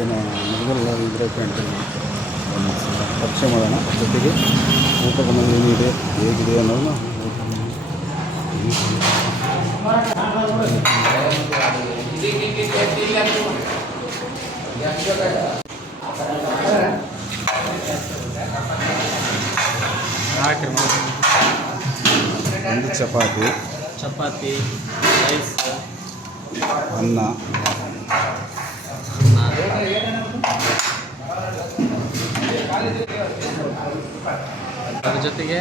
ಇವತ್ತಿನ ನಗರ ಇಂದಿರಾ ಕ್ಯಾಂಟೀನ್ ಒಂದು ಪರಿಚಯ ಮಾಡೋಣ. ಜೊತೆಗೆ ಊಟದ ಮನೆ ಏನಿದೆ, ಹೇಗಿದೆ ಅನ್ನೋದನ್ನ ಒಂದು ಚಪಾತಿ ರೈಸ್, ಅನ್ನ, ಅದ್ರ ಜೊತೆಗೆ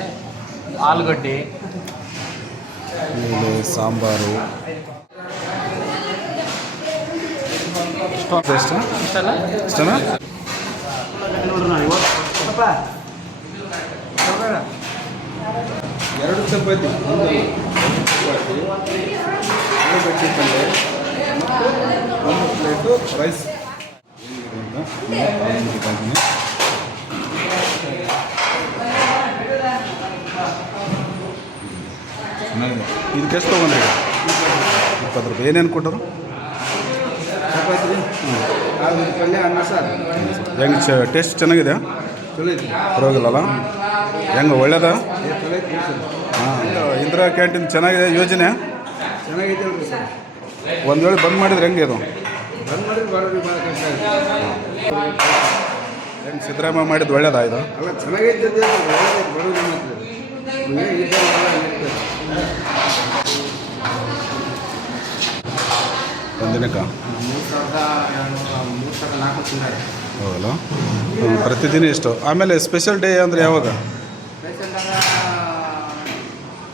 ಆಲೂಗಡ್ಡೆ, ಆಮೇಲೆ ಸಾಂಬಾರು. ಇಷ್ಟಲ್ಲ ಇಷ್ಟನಾ? ಎರಡು ಚಪಾತಿ, ಒಂದು ಚಪಾತಿ, ಆಲೂಗಡ್ಡೆ ಪಲ್ಯ ಮತ್ತು ಒಂದು ಪ್ಲೇಟು ರೈಸ್. ಇದಕ್ಕೆ ಎಷ್ಟು ತೊಗೊಂಡ್ರಿ? 20 ರೂಪಾಯಿ. ಏನೇನು ಕೊಟ್ಟರು? ಚಪಾತಿ, ಆಲೂಗಡ್ಡೆ ಪಲ್ಯ, ಅನ್ನ ಸಾರು. ಹೆಂಗೆ ಟೇಸ್ಟ್ ಚೆನ್ನಾಗಿದೆ? ಚಲೋ ಐತಿ, ಪರವಾಗಿಲ್ಲಲ್ಲ? ಹೆಂಗೆ ಒಳ್ಳೇದ? ಚಲೋ ಐತಿ ಸರ್. ಹಾಂ, ಇಂದಿರಾ ಕ್ಯಾಂಟೀನ್ ಚೆನ್ನಾಗಿದೆ ಯೋಜನೆ. ಚೆನ್ನಾಗೈತೆ ಅಲ್ರಿ ಸರ್. ಒಂದು ವೇಳೆ ಬಂದ್ ಮಾಡಿದ್ರೆ ಹೆಂಗೆ ಇದು? ಬಂದ್ ಮಾಡಿದ್ರೆ ಬರೋದು ಭಾಳ ಕಷ್ಟ ಆಗುತ್ತೆ. ಹೆಂಗೆ ಸಿದ್ದರಾಮಯ್ಯ ಮಾಡಿದ್ದು ಒಳ್ಳೇದಾ ಇದು? ಅಲ್ಲ, ಚೆನ್ನಾಗೈತೆ ಬರೋದು ಮಾತ್ರ ಒಂದಿನಕ್ಕ 3,400 ತಿಂತಾರೆ. ಹೌದಲ್ಲ? ಪ್ರತಿದಿನ ಎಷ್ಟು? ಆಮೇಲೆ ಸ್ಪೆಷಲ್ ಡೇ ಅಂದರೆ ಯಾವಾಗ?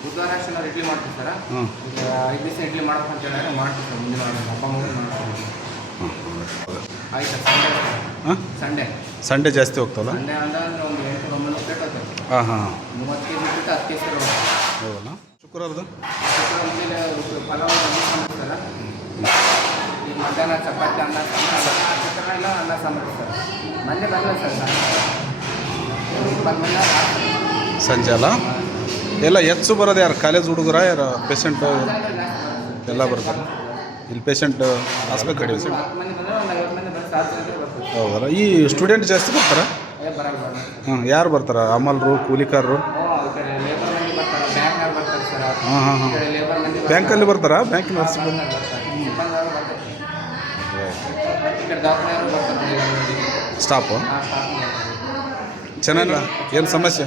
ಬುಧವಾರ ನಾವು ಇಡ್ಲಿ ಮಾಡ್ತೀವಿ ಸರ್. ಹಾಂ, 5 ದಿವಸ ಇಡ್ಲಿ ಮಾಡ್ಬೇಕು ಅಂತ ಹೇಳಿದ್ರೆ ಮಾಡ್ತೀವಿ ಸರ್. ಮುಂದಿನ ಹಬ್ಬ ಮಾಡ್ತೀವಿ. ಆಯ್ತು ಹಾಂ. ಸಂಡೇ ಜಾಸ್ತಿ ಹೋಗ್ತಲ್ಲ? ಸಂಡೇ ಅಂದ್ರೆ ಒಂದು 8-9 ಪ್ಲೇಟ್ ಹೋಗ್ತದೆ. ಹಾಂ ಹಾಂ. 30 ಕೆ ಜಿ ಬಿಟ್ಟು 10 ಕೆ ಜಿ ಹೌದಲ್ಲ? ಶುಕ್ರವಾರದ ಪಲಾವ್ ಸರ್. ಈಗ ಮಧ್ಯಾಹ್ನ ಚಪಾತಿ, ಅನ್ನ ಸಾಂಬಾರು ಎಲ್ಲ ಅನ್ನ ಸಾಂಬಾರು ಸರ್. ಮೊನ್ನೆ ಬರಲ್ಲ ಸರ್. ಸಂಜೆ ಅಲ್ಲ? ಎಲ್ಲ ಹೆಚ್ಚು ಬರೋದು ಯಾರು? ಕಾಲೇಜ್ ಹುಡುಗರ, ಯಾರು ಪೇಷಂಟು ಎಲ್ಲ ಬರ್ತಾರೆ? ಇಲ್ಲಿ ಪೇಷಂಟ್ ಹಾಸ್ಪಿಟಲ್ ಕಡೆ ಸರ್. ಹೌದಲ್ಲ? ಈ ಸ್ಟೂಡೆಂಟ್ ಜಾಸ್ತಿ ಬರ್ತಾರಾ? ಹಾಂ, ಯಾರು ಬರ್ತಾರ? ಅಮಲ್ರು, ಕೂಲಿಕಾರರು? ಹಾಂ ಹಾಂ ಹಾಂ. ಬ್ಯಾಂಕಲ್ಲಿ ಬರ್ತಾರಾ? ಬ್ಯಾಂಕಿನ ಸ್ಟಾಫು ಚೆನ್ನಾಗಿಲ್ಲ? ಏನು ಸಮಸ್ಯೆ?